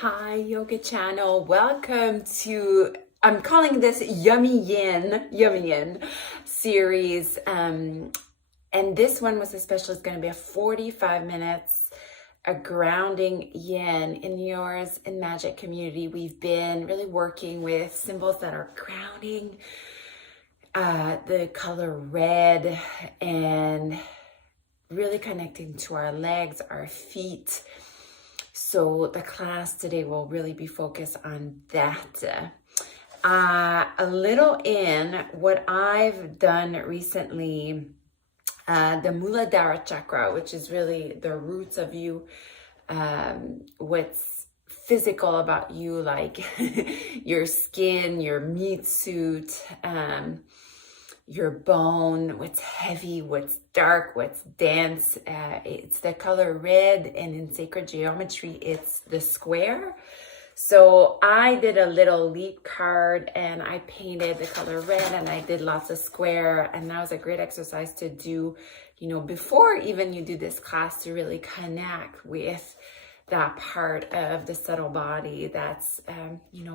Hi, Yoga Channel. Welcome to, I'm calling this Yummy Yin series. And this one was special. It's going to be a 45 minutes, a grounding yin in yours in magic community. We've been really working with symbols that are grounding, the color red, and really connecting to our legs, our feet. So the class today will really be focused on that. A little in what I've done recently, the Muladera Chakra, which is really the roots of you, what's physical about you, like your skin, your meat suit, your bone, what's heavy, what's dark, what's dense. It's the color red, and in sacred geometry, it's the square. So I did a little leap card and I painted the color red and I did lots of square, and that was a great exercise to do, before even you do this class, to really connect with that part of the subtle body that's,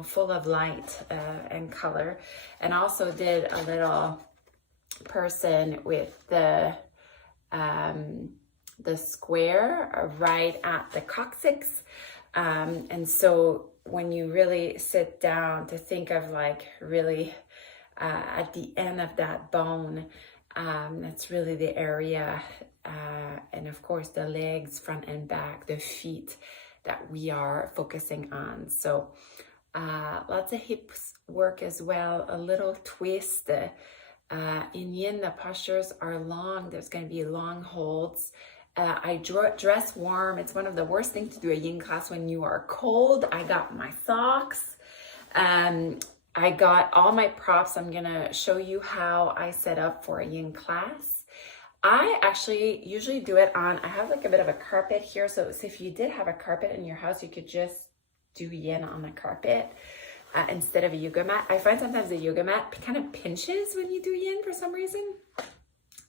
full of light and color. And also did a little person with the square right at the coccyx, and so when you really sit down to think of like really at the end of that bone, that's really the area, and of course the legs, front and back, the feet that we are focusing on. So lots of hips work as well, a little twist. In yin, the postures are long. There's going to be long holds. I dress warm. It's one of the worst things to do a yin class when you are cold. I got my socks. I got all my props. I'm going to show you how I set up for a yin class. I actually usually do it on, I have like a bit of a carpet here. So if you did have a carpet in your house, you could just do yin on the carpet. Instead of a yoga mat. I find sometimes the yoga mat kind of pinches when you do yin for some reason,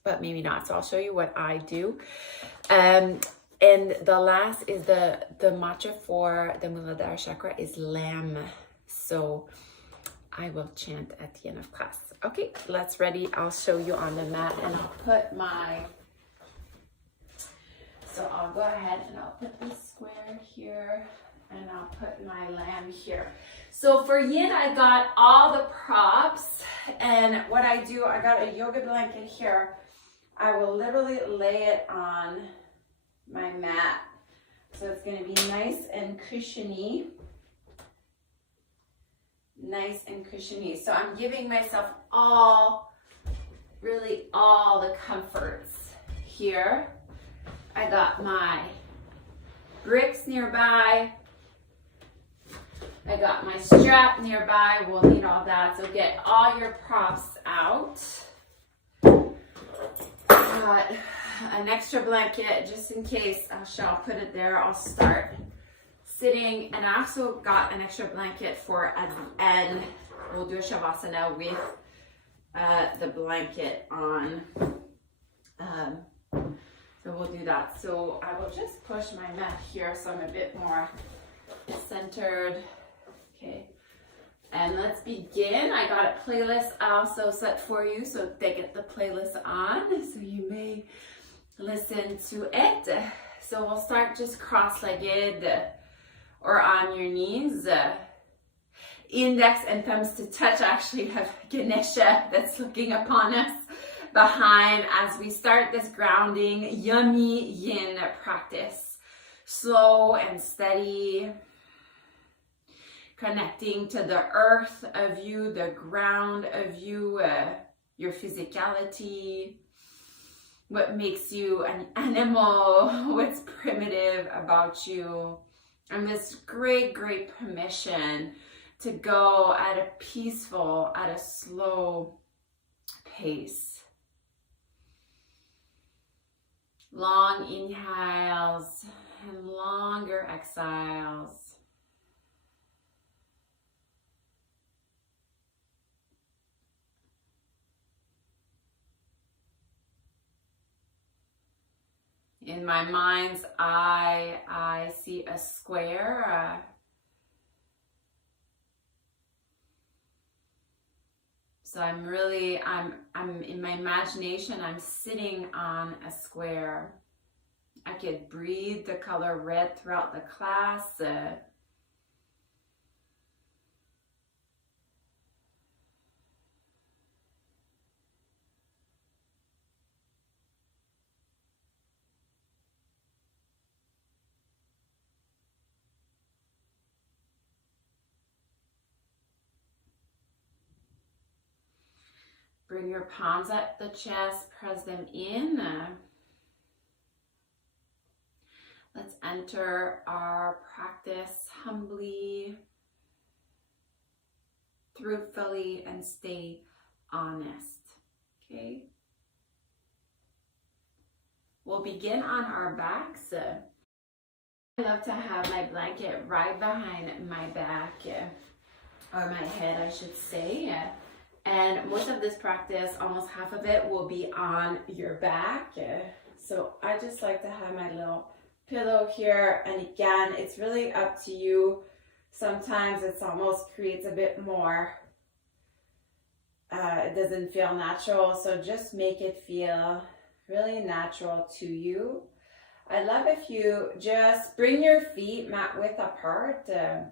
but maybe not. So I'll show you what I do. And the last is the mantra for the Muladera Chakra is Lam. So I will chant at the end of class. Okay, let's ready. I'll show you on the mat, and I'll put so I'll go ahead and I'll put this square here, and I'll put my lamb here. So for yin, I got all the props, and what I do, I got a yoga blanket here. I will literally lay it on my mat. So it's going to be nice and cushiony. Nice and cushiony. So I'm giving myself really all the comforts here. I got my bricks nearby. I got my strap nearby. We'll need all that. So get all your props out. Got an extra blanket just in case. I'll put it there. I'll start sitting. And I also got an extra blanket for at the end. We'll do a Shavasana with the blanket on. So we'll do that. So I will just push my mat here so I'm a bit more centered. Okay, and let's begin. I got a playlist also set for you, so they get the playlist on, so you may listen to it. So we'll start just cross-legged or on your knees. Index and thumbs to touch. I actually have Ganesha that's looking upon us behind as we start this grounding yummy yin practice. Slow and steady. Connecting to the earth of you, the ground of you, your physicality, what makes you an animal, what's primitive about you, and this great permission to go at a peaceful, at a slow pace. Long inhales and longer exhales. In my mind's eye, I see a square So I'm in my imagination, I'm sitting on a square. I could breathe the color red throughout the class. Bring your palms at the chest, press them in. Let's enter our practice humbly, truthfully, and stay honest. Okay? We'll begin on our backs. I love to have my blanket right behind my back, or my head, I should say. And most of this practice, almost half of it, will be on your back. So I just like to have my little pillow here. And again, it's really up to you. Sometimes it's almost creates a bit more. It doesn't feel natural. So just make it feel really natural to you. I love if you just bring your feet mat width apart to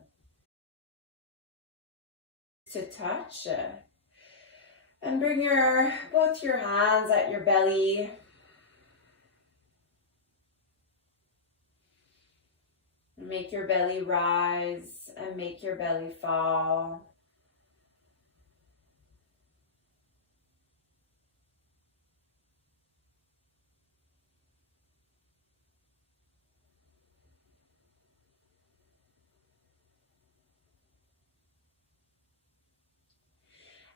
touch. And bring both your hands at your belly. Make your belly rise and make your belly fall.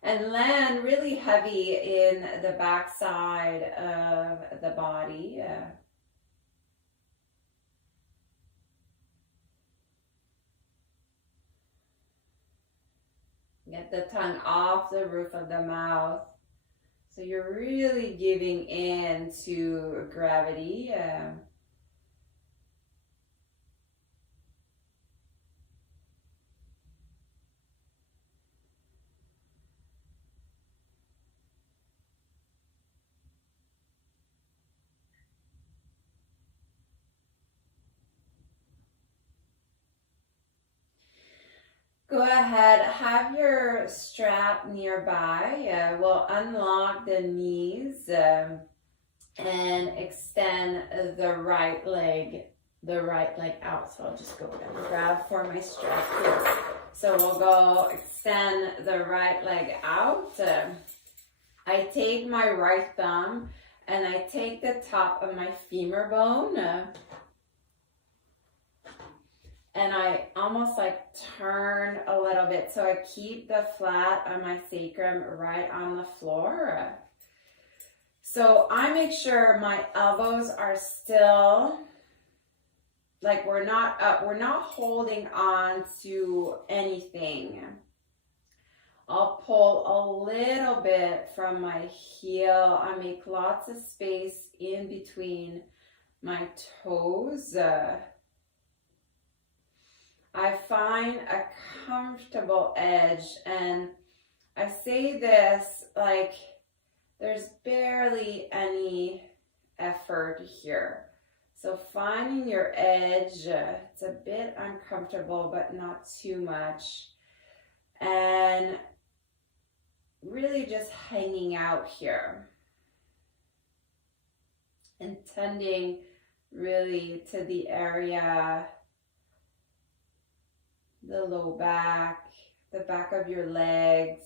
And land really heavy in the back side of the body. Get the tongue off the roof of the mouth. So you're really giving in to gravity. Go ahead, have your strap nearby. We'll unlock the knees and extend the right leg out. So I'll just go and grab for my strap here. So we'll go extend the right leg out. I take my right thumb and I take the top of my femur bone. And I almost like turn a little bit so I keep the flat on my sacrum right on the floor. So I make sure my elbows are still, like we're not up, we're not holding on to anything. I'll pull a little bit from my heel. I make lots of space in between my toes. I find a comfortable edge, and I say this like there's barely any effort here. So finding your edge, it's a bit uncomfortable, but not too much. And really just hanging out here. And tending really to the area, the low back, the back of your legs.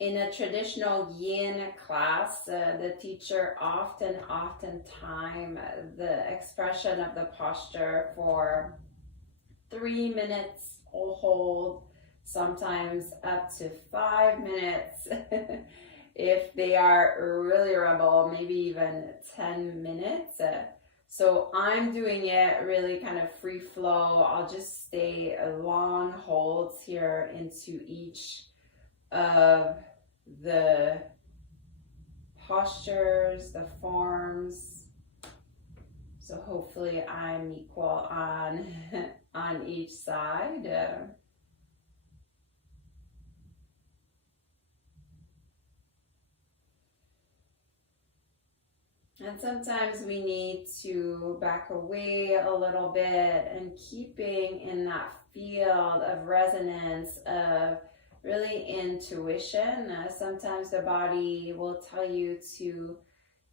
In a traditional yin class, the teacher oftentimes, the expression of the posture for 3 minutes will hold, sometimes up to 5 minutes. If they are really rebel, maybe even 10 minutes. So I'm doing it really kind of free flow. I'll just stay long holds here into each of the postures, the forms. So hopefully I'm equal on on each side. And sometimes we need to back away a little bit and keeping in that field of resonance of really intuition. Sometimes the body will tell you to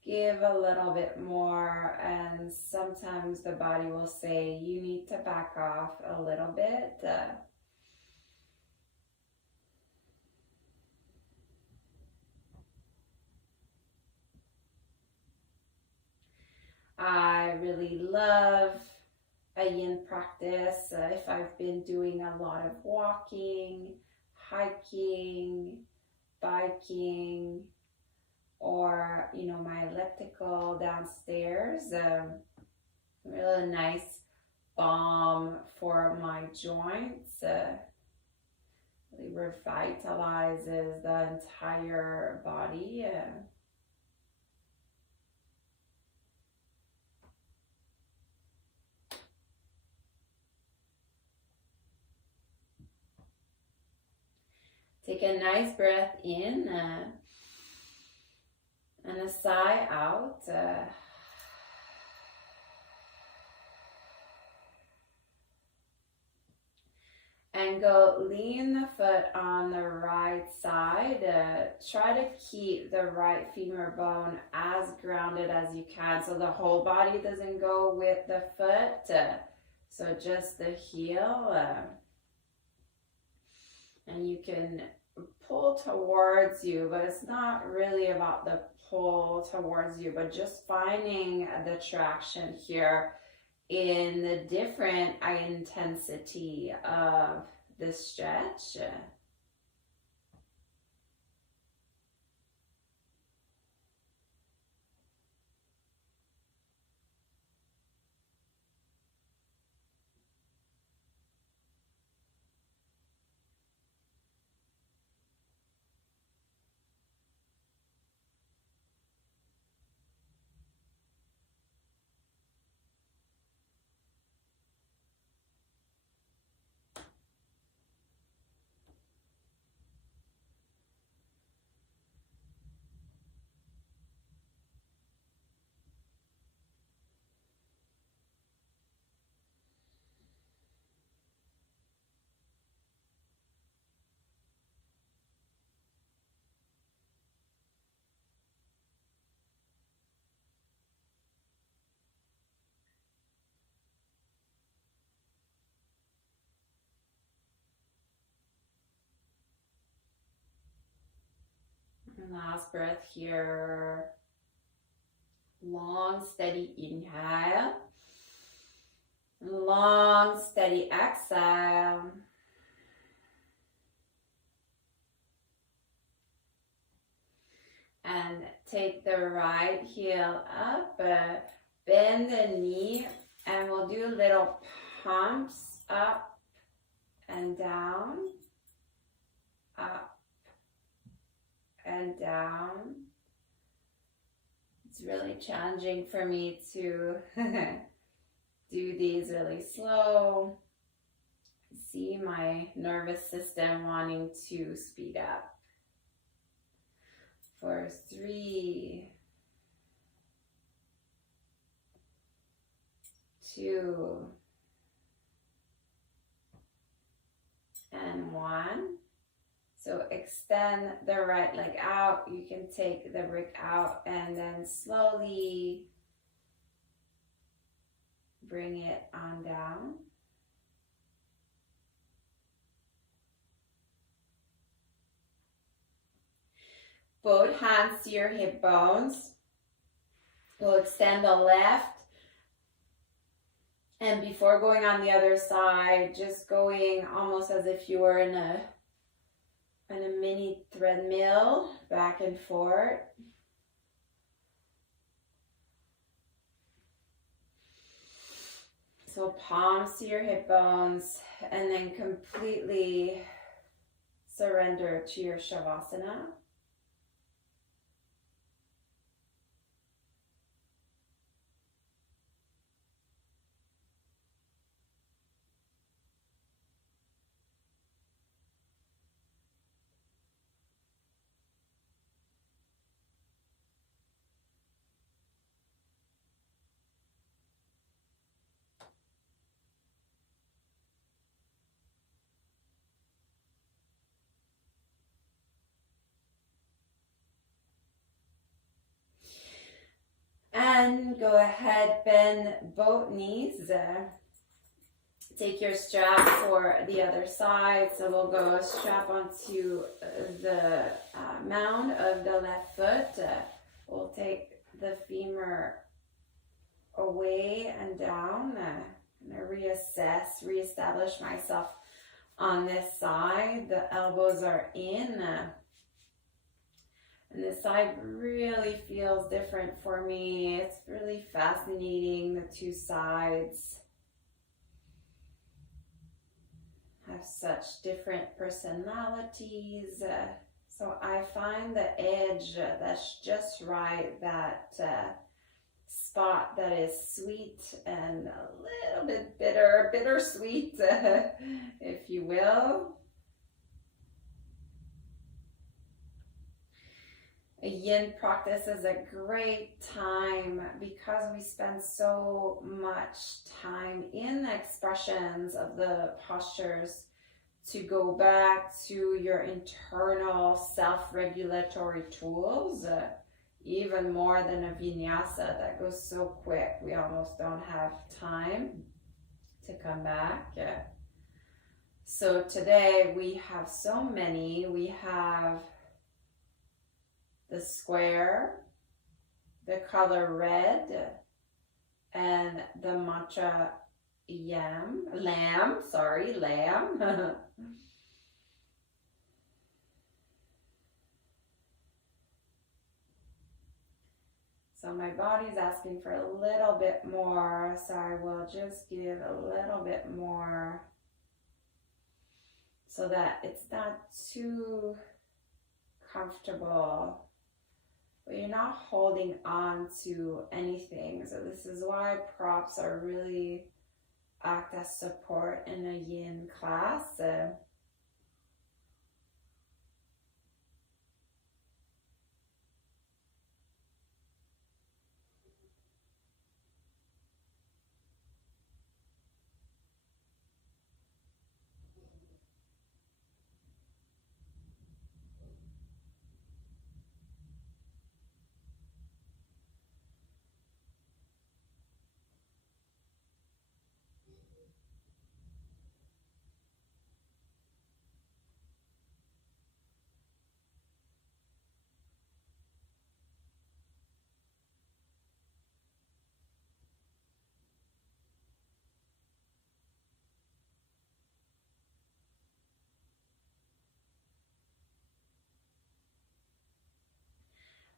give a little bit more, and sometimes the body will say you need to back off a little bit. I really love a yin practice. If I've been doing a lot of walking, hiking, biking, or my elliptical downstairs, really nice balm for my joints. Really revitalizes the entire body. Take a nice breath in and a sigh out. And go lean the foot on the right side. Try to keep the right femur bone as grounded as you can, so the whole body doesn't go with the foot. So just the heel. And you can pull towards you, but it's not really about the pull towards you, but just finding the traction here in the different intensity of the stretch. And last breath here. Long, steady inhale. Long, steady exhale. And take the right heel up, bend the knee, and we'll do little pumps up and down, up and down. It's really challenging for me to do these really slow. See my nervous system wanting to speed up. For 3, 2, and 1. So extend the right leg out. You can take the brick out and then slowly bring it on down. Both hands to your hip bones. We'll extend the left. And before going on the other side, just going almost as if you were in a mini treadmill, back and forth. So palms to your hip bones, and then completely surrender to your Shavasana. And go ahead, bend both knees. Take your strap for the other side. So we'll go strap onto the mound of the left foot. We'll take the femur away and down. I'm going to reassess, reestablish myself on this side. The elbows are in. And this side really feels different for me. It's really fascinating, the two sides have such different personalities. So I find the edge that's just right, that spot that is sweet and a little bit bittersweet, if you will. A yin practice is a great time because we spend so much time in the expressions of the postures to go back to your internal self-regulatory tools, even more than a vinyasa that goes so quick. We almost don't have time to come back. So today we have so many. We have the square, the color red, and the mantra lamb. So my body's asking for a little bit more, so I will just give a little bit more so that it's not too comfortable, but you're not holding on to anything. So this is why props are really act as support in a yin class.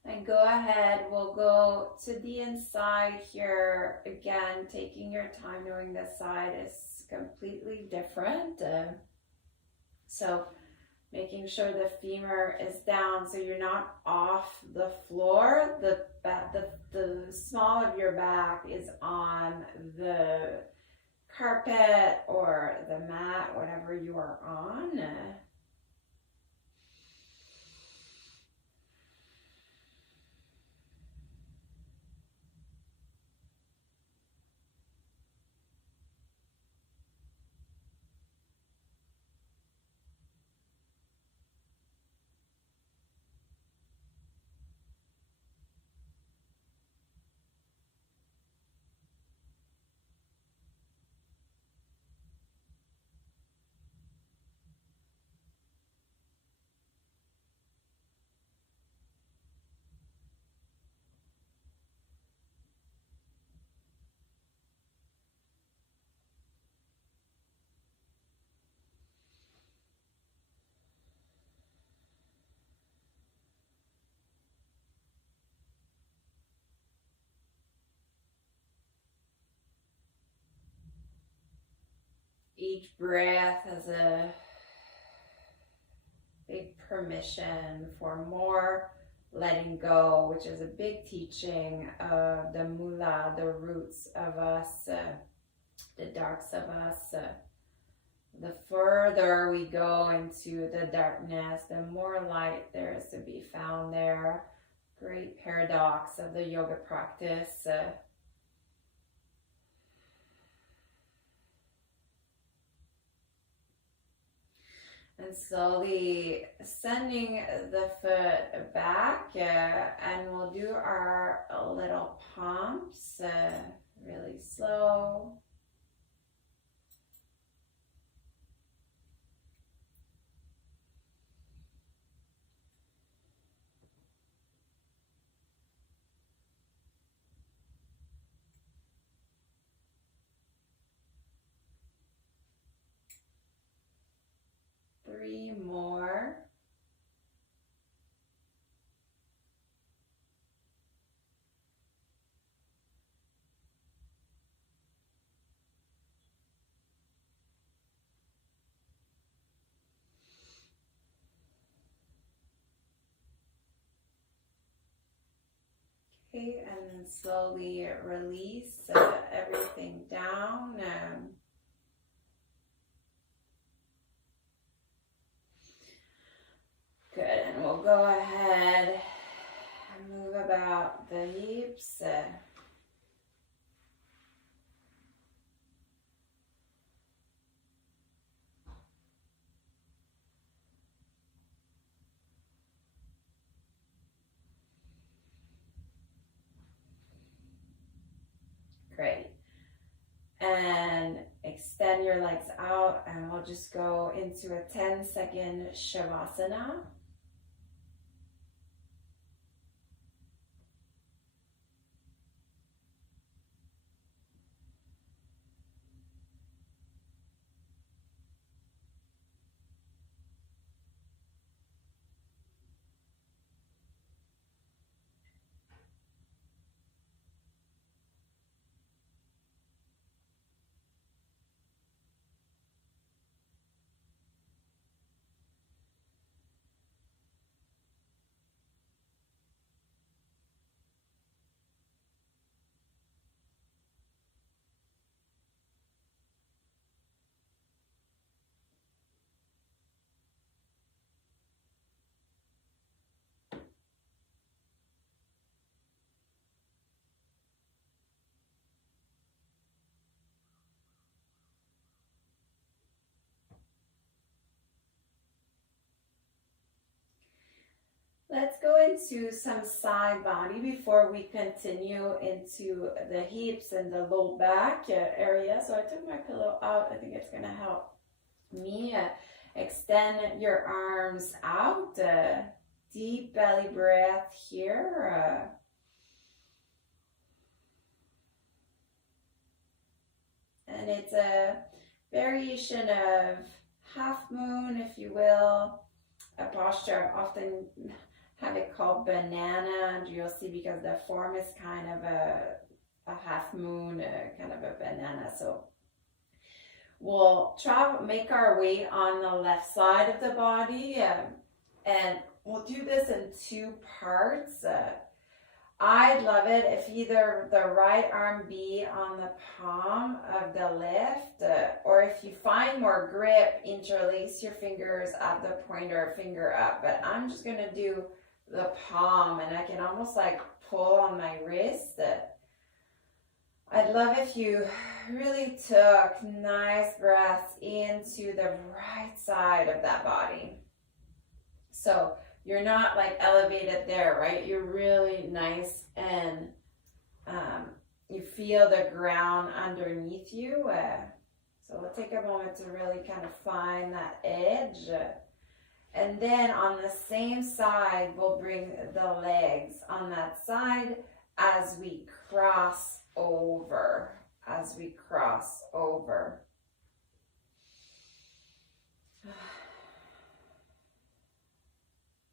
And go ahead, we'll go to the inside here. Again, taking your time, knowing this side is completely different. So making sure the femur is down so you're not off the floor. The small of your back is on the carpet or the mat, whatever you are on. each breath as a big permission for more letting go, which is a big teaching of the Mula, the roots of us, the darks of us. The further we go into the darkness, the more light there is to be found there. Great paradox of the yoga practice. And slowly sending the foot back, and we'll do our little pumps, really slow. Three more. Okay, and then slowly release everything down. Good, and we'll go ahead and move about the hips. Great. And extend your legs out, and we'll just go into a 10-second Shavasana. Let's go into some side body before we continue into the hips and the low back area. So I took my pillow out. I think it's going to help me. Extend your arms out. Deep belly breath here. And it's a variation of half moon, if you will. A posture I often have it called banana, and you'll see because the form is kind of a half moon, kind of a banana. So we'll make our way on the left side of the body, and we'll do this in two parts. I'd love it if either the right arm be on the palm of the left, or if you find more grip, interlace your fingers at the pointer finger up. But I'm just going to do the palm, and I can almost like pull on my wrist. I'd love if you really took nice breaths into the right side of that body. So you're not like elevated there, right? You're really nice, and you feel the ground underneath you. So we'll take a moment to really kind of find that edge. And then on the same side, we'll bring the legs on that side as we cross over.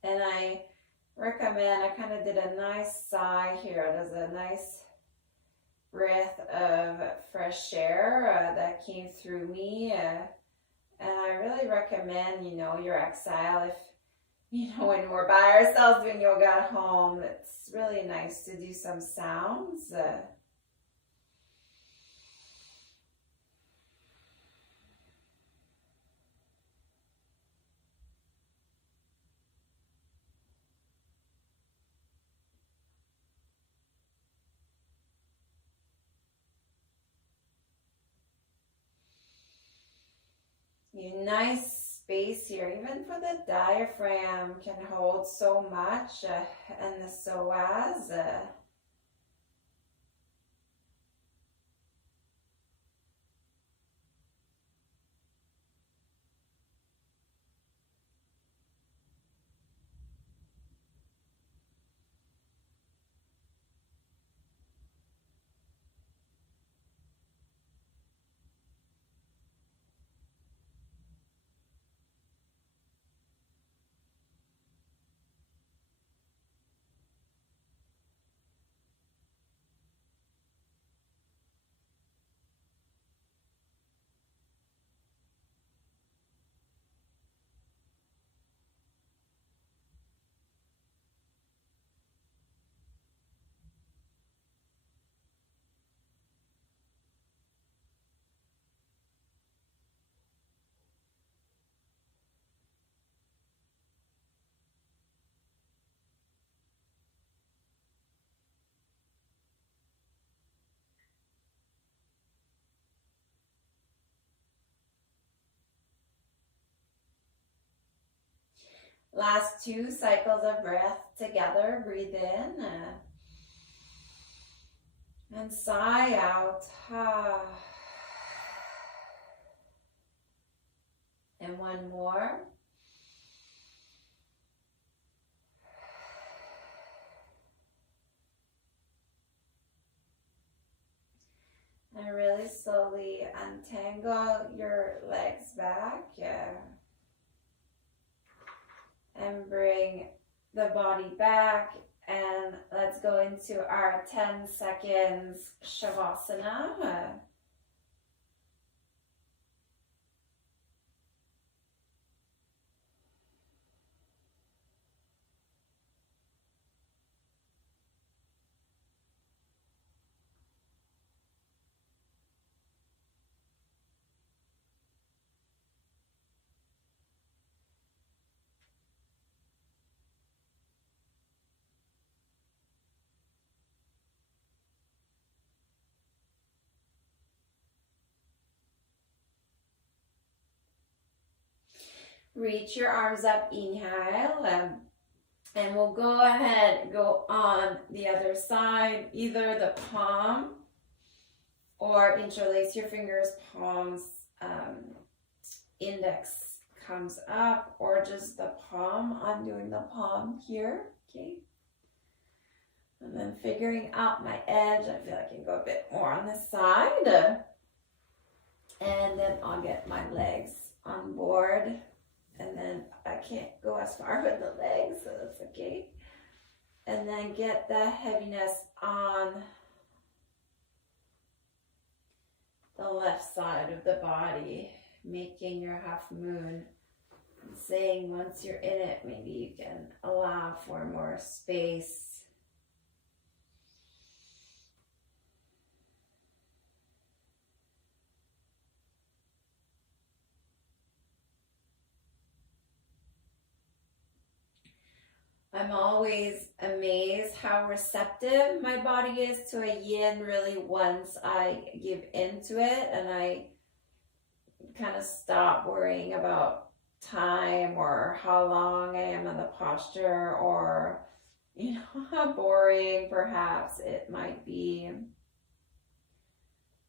And I recommend, I kind of did a nice sigh here. There's a nice breath of fresh air that came through me. And I really recommend, your exhale if, when we're by ourselves doing yoga at home, it's really nice to do some sounds. Nice space here, even for the diaphragm can hold so much, and the psoas. Last 2 cycles of breath together. Breathe in and sigh out. And one more. And really slowly untangle your legs back. And bring the body back, and let's go into our 10 seconds Shavasana. Reach your arms up, inhale, and we'll go ahead, go on the other side, either the palm or interlace your fingers, palms, index comes up, or just the palm. I'm doing the palm here, okay? And then figuring out my edge, I feel like I can go a bit more on this side. And then I'll get my legs on board. And then I can't go as far with the legs, so that's okay. And then get the heaviness on the left side of the body, making your half moon. And saying once you're in it, maybe you can allow for more space. I'm always amazed how receptive my body is to a yin really once I give into it and I kind of stop worrying about time or how long I am in the posture or, how boring perhaps it might be.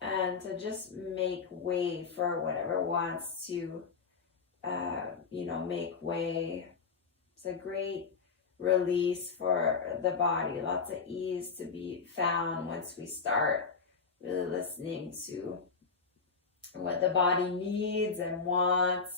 And to just make way for whatever wants to, make way. It's a great release for the body, lots of ease to be found once we start really listening to what the body needs and wants.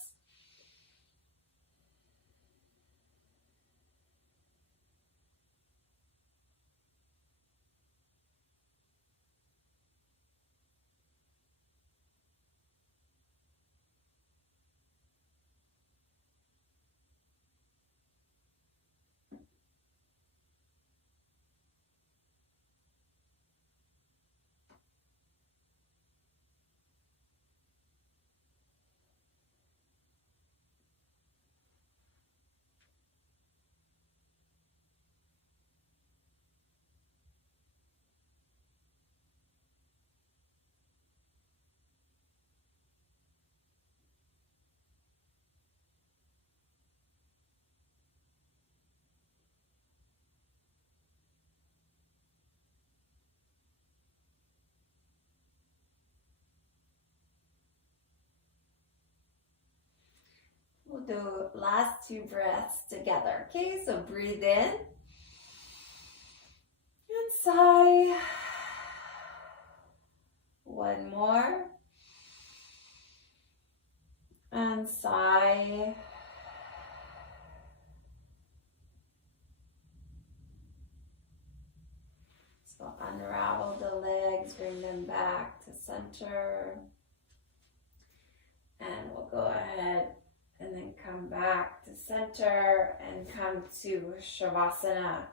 We'll do last 2 breaths together. Okay, so breathe in and sigh. One more. And sigh. So unravel the legs, bring them back to center. And we'll go ahead and then come back to center and come to Shavasana.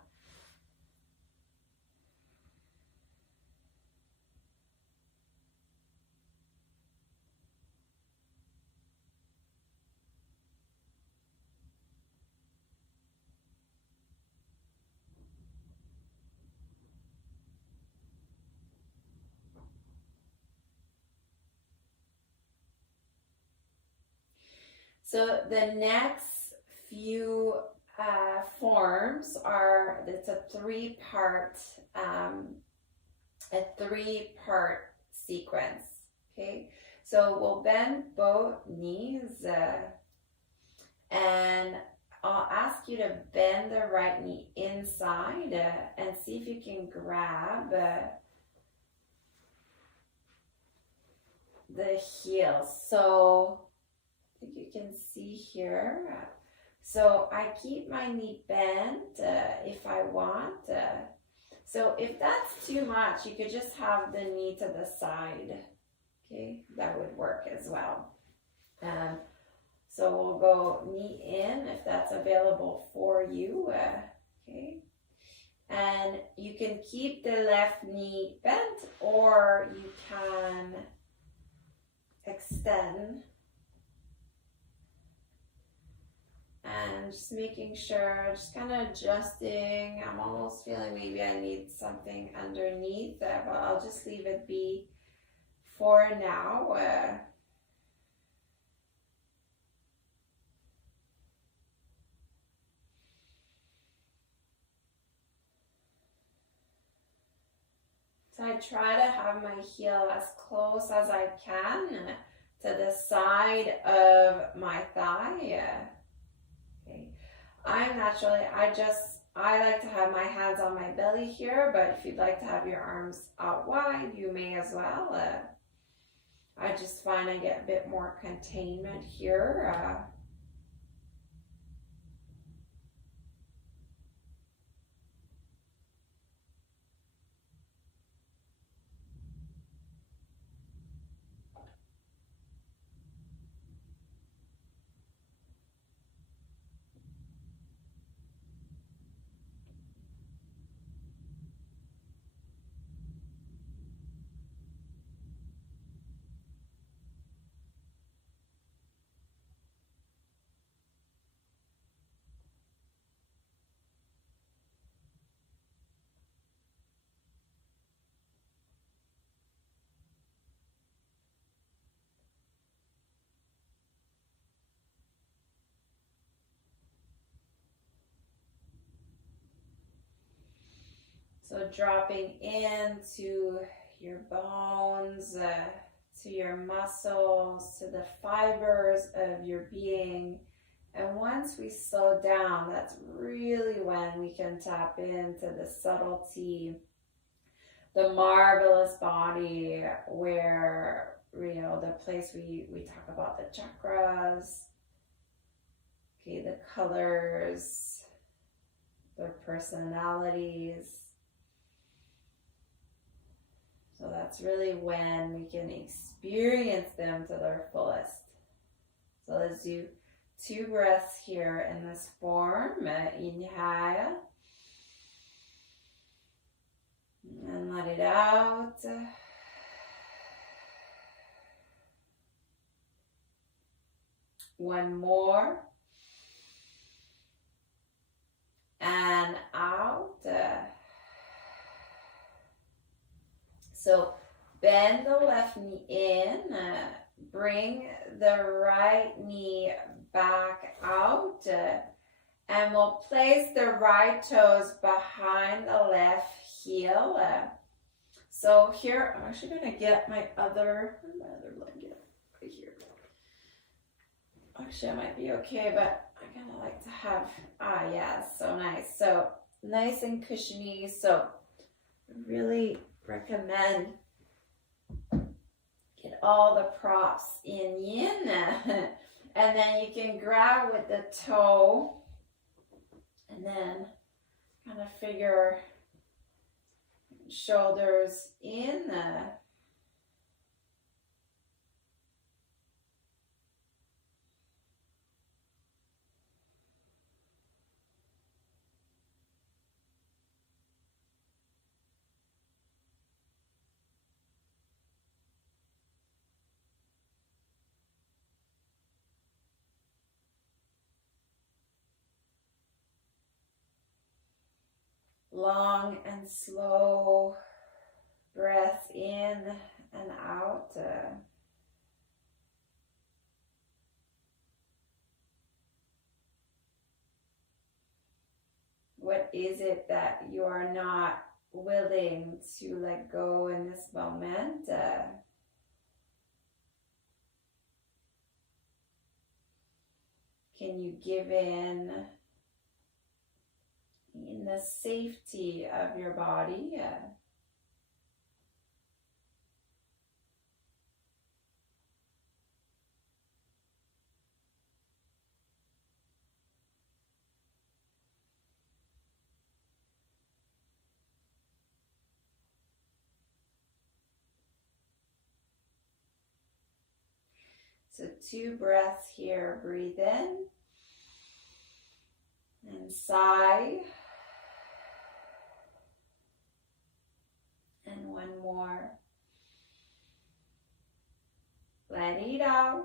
So the next few forms are, it's a three-part sequence, okay? So we'll bend both knees and I'll ask you to bend the right knee inside and see if you can grab the heel. So I think you can see here. So I keep my knee bent if I want. So if that's too much, you could just have the knee to the side. Okay, that would work as well. So we'll go knee in if that's available for you. Okay, and you can keep the left knee bent or you can extend. And just making sure, just kind of adjusting. I'm almost feeling maybe I need something underneath that, but I'll just leave it be for now. So I try to have my heel as close as I can to the side of my thigh. Okay. I like to have my hands on my belly here, but if you'd like to have your arms out wide, you may as well. I just find I get a bit more containment here. So dropping into your bones, to your muscles, to the fibers of your being. And once we slow down, that's really when we can tap into the subtlety, the marvelous body where, you know, the place we talk about the chakras, okay, the colors, their personalities. So that's really when we can experience them to their fullest. So let's do 2 breaths here in this form. Inhale. And let it out. One more. And out. So bend the left knee in, bring the right knee back out, and we'll place the right toes behind the left heel. So here, I'm actually going to get my other blanket right here. Actually, I might be okay, but I kind of like to have, yeah, so nice. So nice and cushiony. So really recommend get all the props in yin. And then you can grab with the toe and then kind of figure shoulders in. Long and slow breath in and out. What is it that you are not willing to let go in this moment? Can you give in the safety of your body? So 2 breaths here. Breathe in and sigh. And 1 more. Let it out.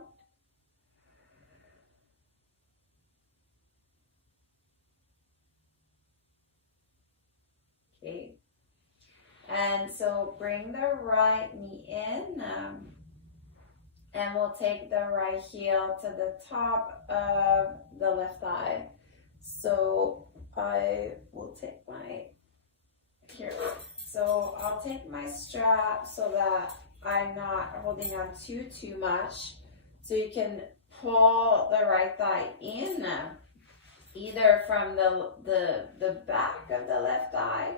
Okay. And so bring the right knee in. And we'll take the right heel to the top of the left thigh. So I will take my, here. So I'll take my strap so that I'm not holding on too much. So you can pull the right thigh in, either from the back of the left thigh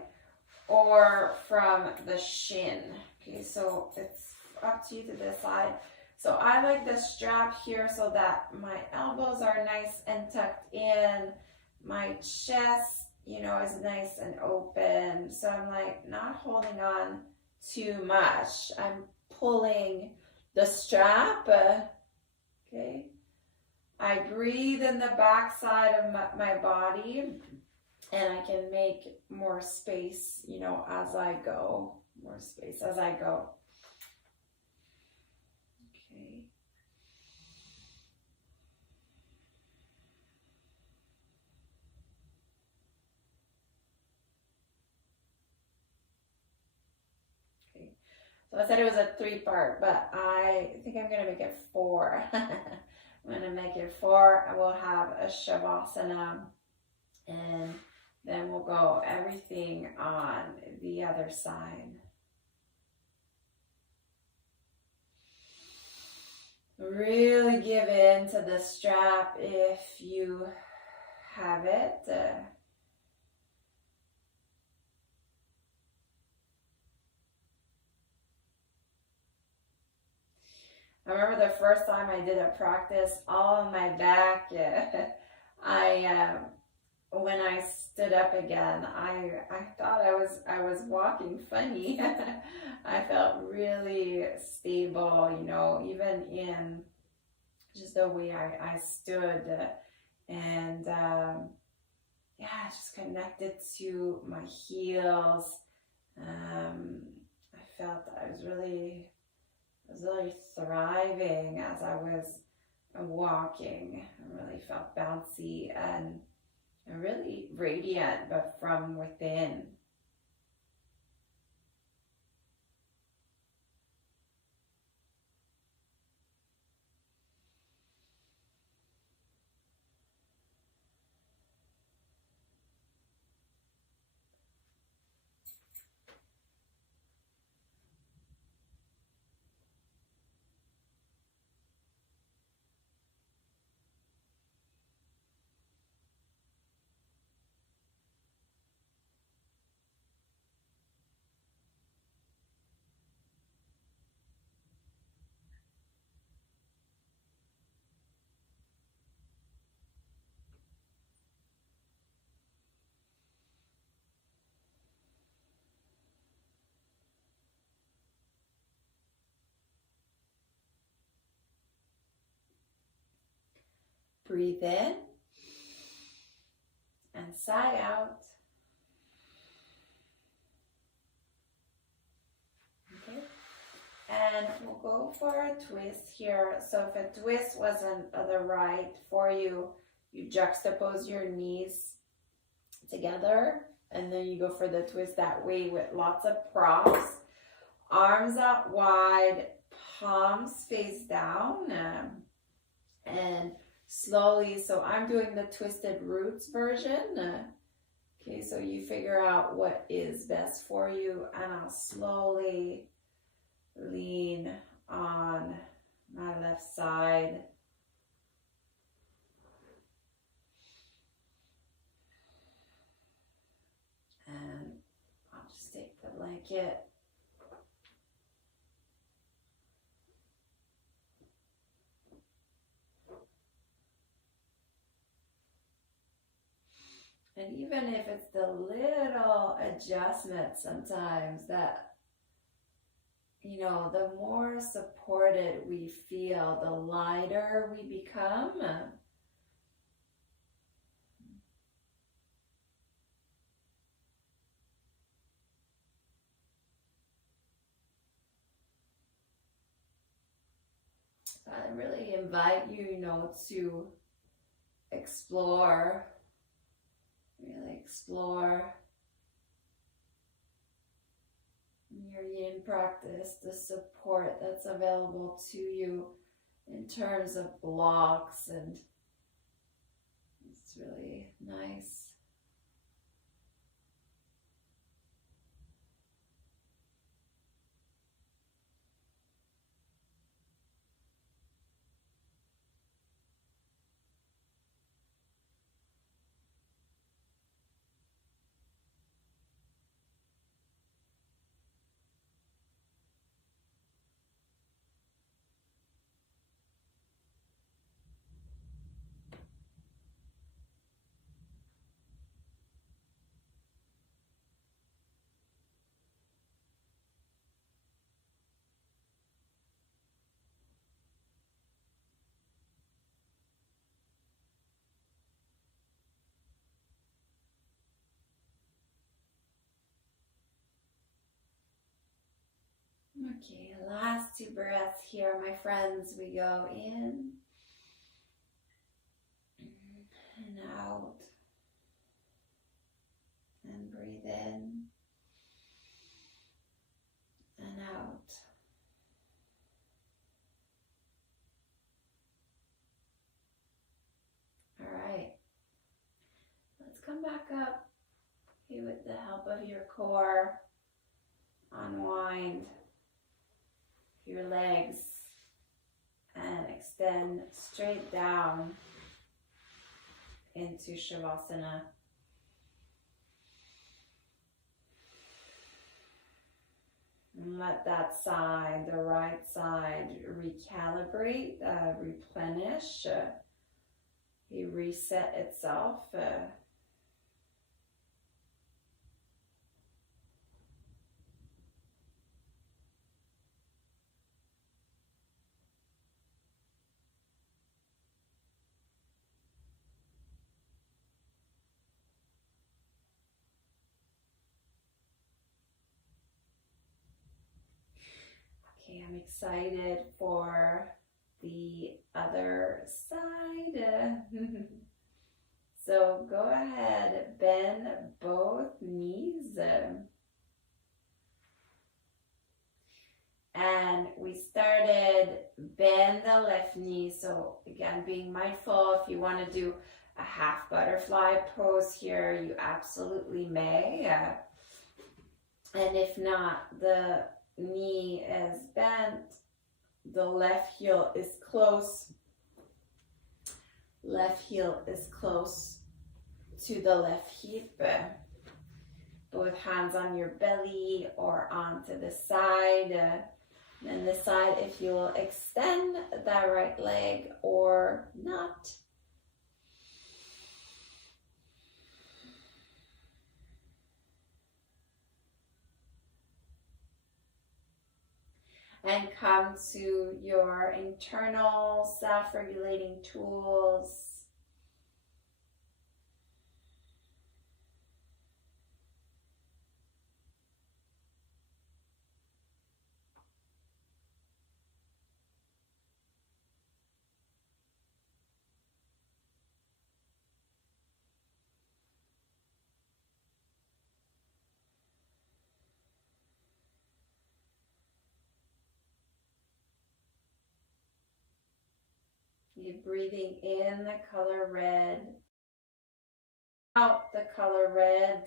or from the shin. Okay, so it's up to you to decide. So I like the strap here so that my elbows are nice and tucked in. My chest, you know, is nice and open. So I'm like not holding on too much. I'm pulling the strap. Okay. I breathe in the back side of my body, and I can make more space, you know, as I go. More space as I go. Okay. Okay. So I said it was a 3-part, but I think I'm going to make it 4. I'm going to make it 4. I will have a Shavasana, and then we'll go everything on the other side. Really give in to the strap if you have it. I remember the first time I did a practice all on my back. When I stood up again, I thought I was walking funny. I felt really stable, you know, even in just the way I stood, and yeah, I just connected to my heels. I felt I was really thriving as I was walking. I really felt bouncy and really radiant, but from within. Breathe in and sigh out. Okay. And we'll go for a twist here. So if a twist wasn't the right for you, you juxtapose your knees together and then you go for the twist that way with lots of props. Arms out wide, palms face down, and slowly, so I'm doing the twisted roots version. Okay, so you figure out what is best for you, and I'll slowly lean on my left side. And I'll just take the blanket. And even if it's the little adjustment sometimes that, you know, the more supported we feel, the lighter we become. I really invite you, you know, to explore. Really explore in your yin practice the support that's available to you in terms of blocks, and it's really nice. Okay, last 2 breaths here, my friends. We go in and out, and breathe in and out. All right, let's come back up. Okay, with the help of your core, unwind your legs and extend straight down into Shavasana. And let that side, the right side, recalibrate, replenish, reset itself. Okay, I'm excited for the other side. So go ahead, bend both knees. And we started bend the left knee. So again, being mindful, if you want to do a half butterfly pose here, you absolutely may. And if not, the knee is bent, the left heel is close. Left heel is close to the left hip. Both hands on your belly or onto the side. Then decide if you will extend that right leg or not. And come to your internal self-regulating tools. Keep breathing in the color red, out the color red.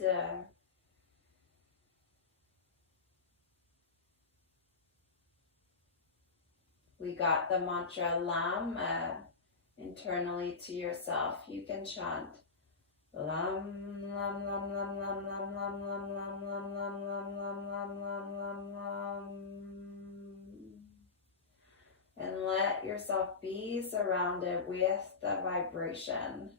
We got the mantra Lam internally to yourself. You can chant Lam, Lam, Lam, Lam, Lam, Lam, Lam, Lam, Lam, Lam, Lam, Lam, Lam, Lam, Lam, Lam, Lam. And let yourself be surrounded with the vibration.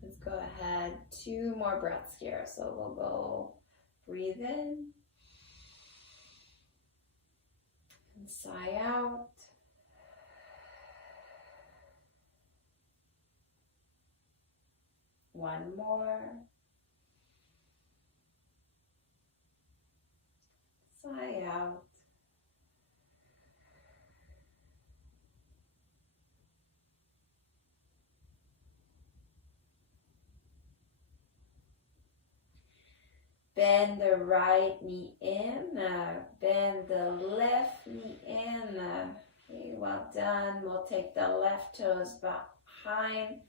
Let's go ahead, 2 more breaths here. So we'll go breathe in and sigh out. One more. Sigh out. Bend the right knee in, bend the left knee in. Okay, well done. We'll take the left toes behind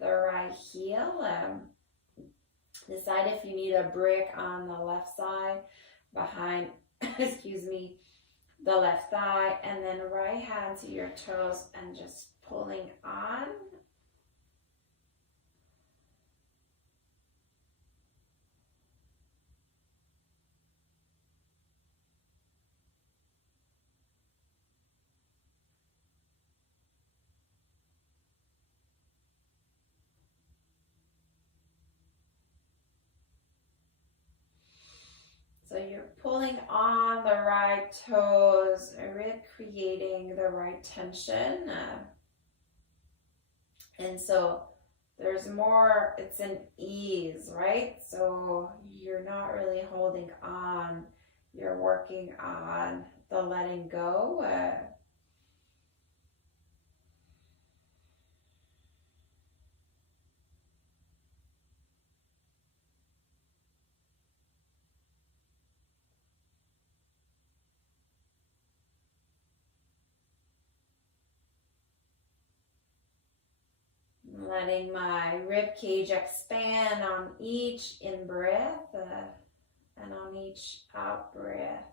the right heel. Decide if you need a brick on the left side, behind, excuse me, the left thigh, and then right hand to your toes and just pulling on. So you're pulling on the right toes, creating the right tension. And so there's more, it's an ease, right? So you're not really holding on, you're working on the letting go. Letting my rib cage expand on each in-breath and on each out-breath.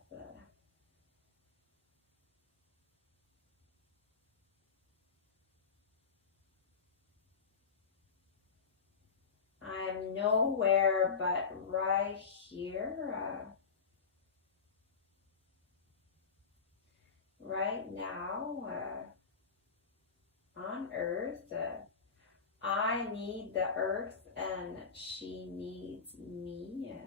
I'm nowhere but right here, right now, on earth. I need the earth and she needs me.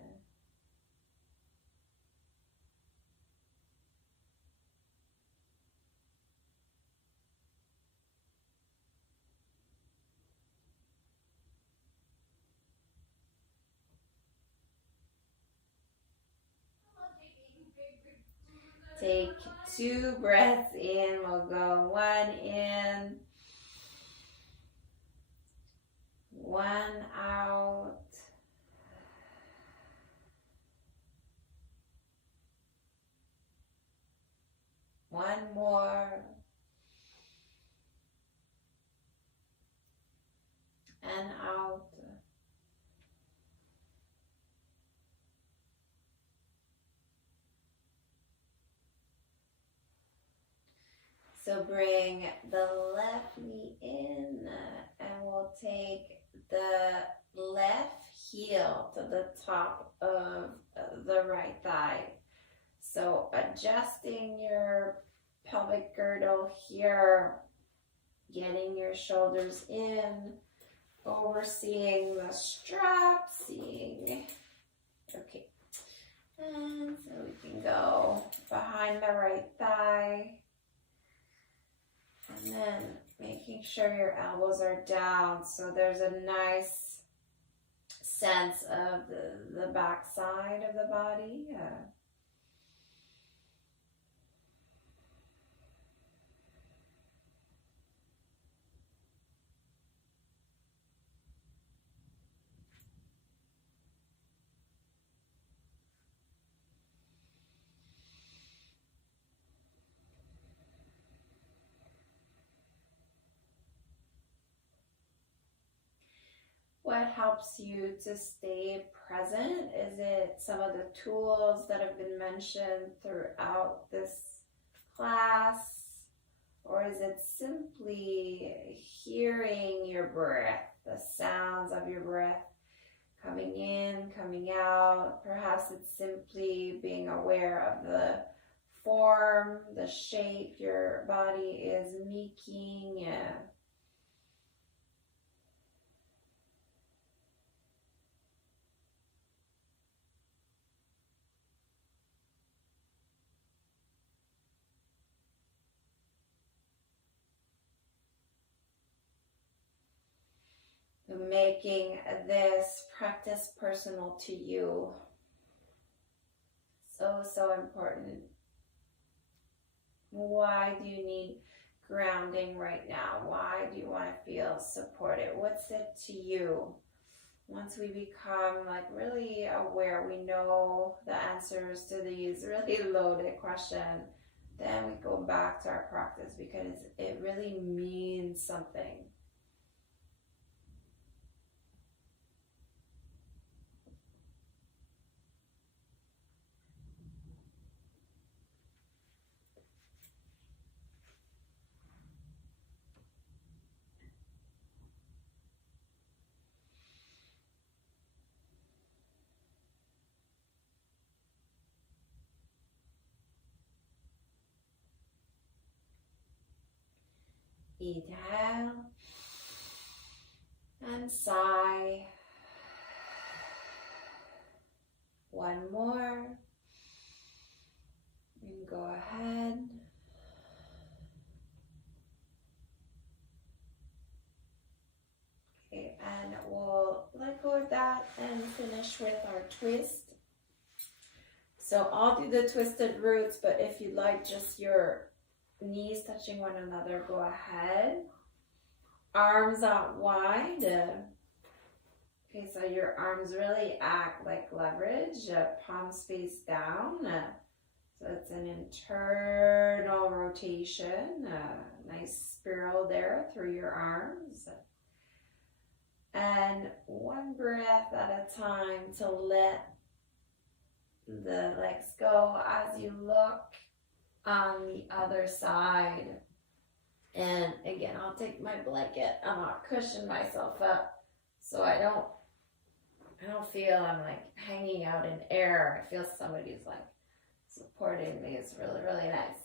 Take 2 breaths in. We'll go 1 in, 1 out. One more. And out. So bring the left knee in and we'll take the left heel to the top of the right thigh. So adjusting your pelvic girdle here, getting your shoulders in, overseeing the strap, seeing, okay. And so we can go behind the right thigh. And then making sure your elbows are down so there's a nice sense of the back side of the body. What helps you to stay present? Is it some of the tools that have been mentioned throughout this class? Or is it simply hearing your breath, the sounds of your breath coming in, coming out? Perhaps it's simply being aware of the form, the shape your body is making. Making this practice personal to you. So important. Why do you need grounding right now? Why do you want to feel supported? What's it to you? Once we become like really aware, we know the answers to these really loaded questions, then we go back to our practice because it really means something. Inhale and sigh. One more. And go ahead. Okay, and we'll let go of that and finish with our twist. So I'll do the twisted roots, but if you'd like just your knees touching one another, go ahead. Arms out wide. Okay, so your arms really act like leverage. Palms face down. So it's an internal rotation. Nice spiral there through your arms. And one breath at a time to let the legs go as you look on the other side. And again, I'll take my blanket. I'm not cushioning myself up so I don't feel I'm like hanging out in air. I feel somebody's like supporting me. It's really, really nice.